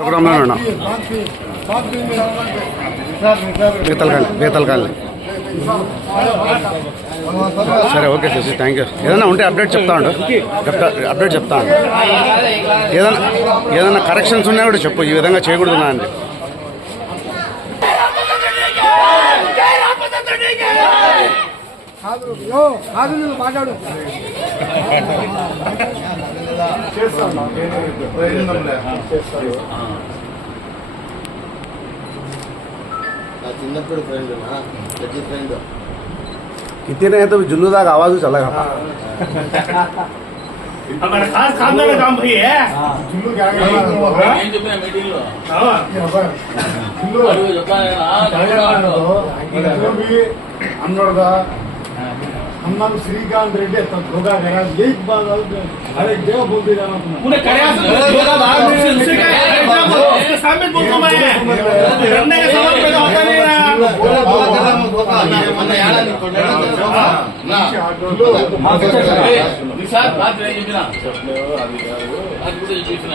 ప్రోగ్రాంలో ఉన్నా బీతలకాయలు బీతలకాయలు సరే ఓకే శశి థ్యాంక్ యూ ఏదైనా ఉంటే అప్డేట్ చెప్తా ఉండు అప్డేట్ చెప్తా ఉండు ఏదైనా ఏదైనా కరెక్షన్స్ ఉన్నా కూడా చెప్పు ఈ విధంగా చేయకూడదు నా అని మాట్లాడు చేస్తాను చిన్నప్పుడు ఫ్రెండ్ ప్రతి ఫ్రెండ్ कितने हैं तो जुल्लू दाग आवाज कुछ अलग हमारा खास खानदान का काम भाई है जुल्लू क्या कर रहा है जो मैं मीटिंग लो हां जुल्लू जो का है ना हम लोग रहा మొన్న ఏడాది కొట్టాడు. నా. నిషాద్ రాత్రి ఏం చెప్పిన అది కూడా చూసిన